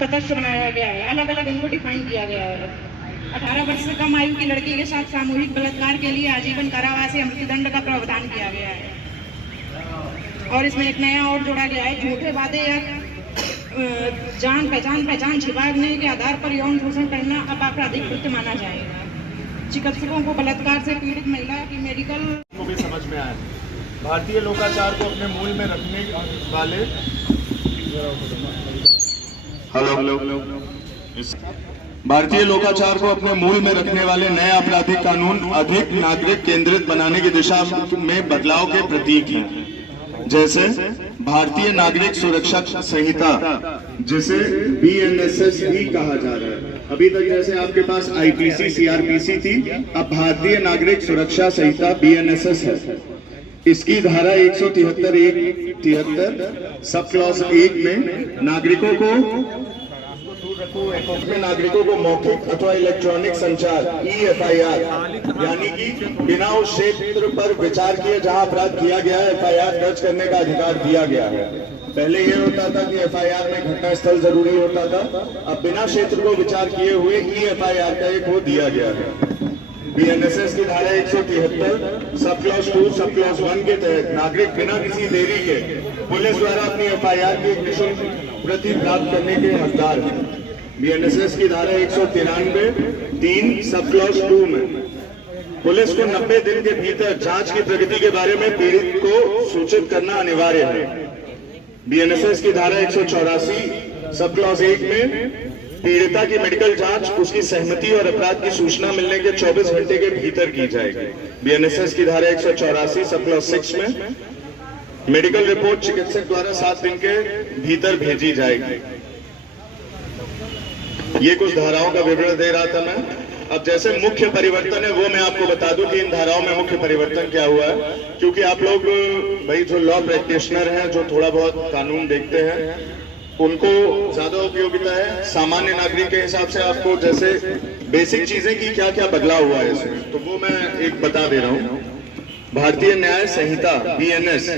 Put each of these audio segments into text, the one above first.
तटस्थ बनाया गया है, अलग अलग इनको डिफाइन किया गया है। 18 वर्ष से कम आयु की लड़की के साथ सामूहिक बलात्कार के लिए आजीवन कारावास या मृत्युदंड का प्रावधान किया गया है। और इसमें एक नया और जोड़ा गया है, झूठे वादे या जान पहचान छिपाने के आधार पर यौन शोषण करना अब आपराधिक कृत्य माना जाएगा। चिकित्सकों को बलात्कार से पीड़ित महिला की मेडिकल को भी समझ में आया। भारतीय लोकाचार को अपने मूल में रखने वाले भारतीय लोकाचार को अपने मूल में रखने वाले नए आपराधिक कानून अधिक नागरिक केंद्रित बनाने की दिशा में बदलाव के प्रतीक हैं। जैसे भारतीय नागरिक सुरक्षा संहिता, जिसे BNSS भी कहा जा रहा है। अभी तक जैसे आपके पास IPC CRPC थी, अब भारतीय नागरिक सुरक्षा संहिता BNSS है। इसकी धारा 173 सब क्लॉज 1 में नागरिकों को मौखिक अथवा इलेक्ट्रॉनिक संचार EFIR यानी कि बिना उस क्षेत्र पर विचार किए जहां अपराध किया गया है FIR दर्ज करने का अधिकार दिया गया है। पहले यह होता था कि FIR में घटना स्थल जरूरी होता था, अब बिना क्षेत्र को विचार किए हुए EFIR का एक वो दिया गया है। BNSS की धारा 173 सब क्लॉज 2 सब क्लॉज 1 के तहत नागरिक बिना किसी देरी के पुलिस द्वारा अपनी FIR की निःशुल्क प्रति प्राप्त करने के हकदार हैं। BNSS की धारा 193 सब क्लॉज 2 में पुलिस को 90 दिन के भीतर जांच की प्रगति के बारे में पीड़ित को सूचित करना अनिवार्य है। BNSS की धारा 184 सब क्लॉज 1 में पीड़िता की मेडिकल जांच उसकी सहमति और अपराध की सूचना मिलने के 24 घंटे के भीतर की जाएगी। BNSS की धारा 184 सब क्लॉज 6 में मेडिकल रिपोर्ट चिकित्सक द्वारा 7 दिन के भीतर भेजी जाएगी। ये कुछ धाराओं का विवरण दे रहा था मैं। अब जैसे मुख्य परिवर्तन है वो मैं आपको बता दूं कि इन धाराओं में मुख्य परिवर्तन क्या हुआ है, क्योंकि आप लोग भाई जो लॉ प्रैक्टिशनर हैं, जो थोड़ा बहुत कानून देखते हैं, उनको ज्यादा उपयोगिता है। सामान्य नागरिक के हिसाब से आपको जैसे बेसिक चीजें की क्या क्या बदलाव हुआ है इसमें, तो वो मैं एक बता दे रहा हूँ। भारतीय न्याय संहिता BNS,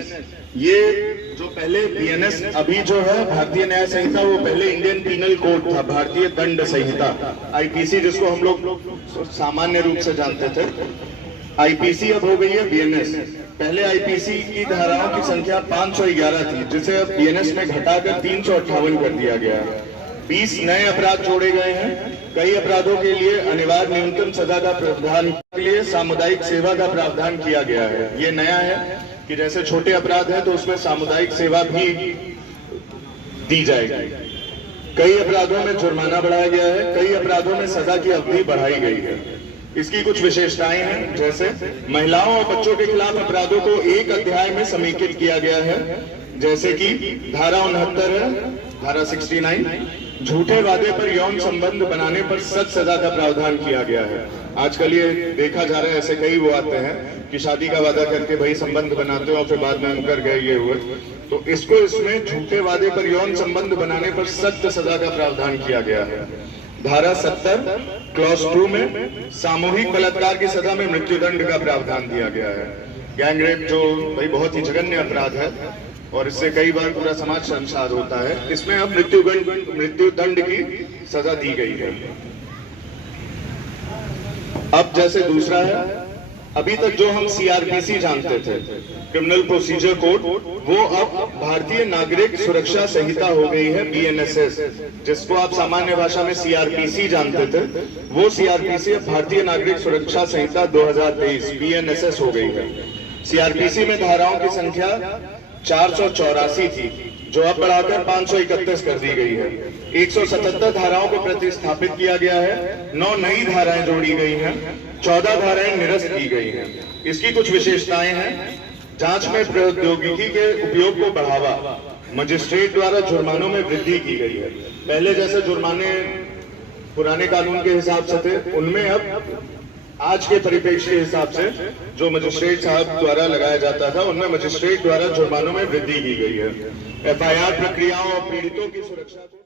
ये जो पहले BNS अभी जो है भारतीय न्याय संहिता, वो पहले इंडियन पीनल कोड था, भारतीय दंड संहिता IPC, जिसको हम लोग सामान्य रूप से जानते थे। IPC अब हो गई है BNS। पहले IPC की धाराओं की संख्या 511 थी, जिसे अब BNS में घटाकर 358 कर दिया गया है। 20 नए अपराध जोड़े गए हैं। कई अपराधों के लिए अनिवार्य न्यूनतम सजा का प्रावधान के लिए सामुदायिक सेवा का प्रावधान किया गया है। ये नया है कि जैसे छोटे अपराध हैं तो उसमें सामुदायिक सेवा भी दी जाएगी। कई अपराधों में जुर्माना बढ़ाया गया है, कई अपराधों में सजा की अवधि बढ़ाई गई है। इसकी कुछ विशेषताएं हैं, जैसे महिलाओं और बच्चों के खिलाफ अपराधों को एक अध्याय में समेकित किया गया है, जैसे कि धारा 69 है, धारा 69 झूठे वादे पर यौन संबंध बनाने पर सख्त सजा का प्रावधान किया गया है। आजकल ये देखा जा रहा है, ऐसे कई वो आते हैं कि शादी का वादा करके भाई संबंध बनाते हो और फिर बाद में मुकर गए, ये हुए। तो इसको इसमें झूठे वादे पर यौन संबंध बनाने पर सख्त सजा का प्रावधान किया गया है। धारा 70 क्लॉज 2 में सामूहिक बलात्कार की सजा में मृत्युदंड का प्रावधान दिया गया है। गैंग रेप जो भाई बहुत ही जघन्य अपराध है और इससे कई बार पूरा समाज शर्मसार होता है, इसमें अब मृत्युदंड की सजा दी गई है। अब जैसे दूसरा है, अभी तक जो हम CRPC जानते थे, क्रिमिनल प्रोसीजर कोड, वो अब भारतीय नागरिक सुरक्षा संहिता हो गई है BNSS, जिसको आप सामान्य भाषा में CRPC जानते थे, वो CRPC अब भारतीय नागरिक सुरक्षा संहिता 2023 BNSS हो गई है। CRPC में धाराओं की संख्या 484 थी, जो अब बढ़ाकर 531 कर दी गई है। 177 धाराओं को प्रतिस्थापित किया गया है, 9 नई धाराएं जोड़ी गई हैं, 14 धाराएं निरस्त की गई हैं। इसकी कुछ विशेषताएं हैं, जांच में प्रौद्योगिकी के उपयोग को बढ़ावा, मजिस्ट्रेट द्वारा जुर्मानों में वृद्धि की गई है। पहले जैसे जुर्माने पुराने कानून के हिसाब से थे, उनमें अब आज के परिप्रेक्ष्य के हिसाब से जो मजिस्ट्रेट साहब द्वारा लगाया जाता था, उनमें मजिस्ट्रेट द्वारा जुर्मानों में वृद्धि की गई है। FIR प्रक्रियाओं और पीड़ितों की सुरक्षा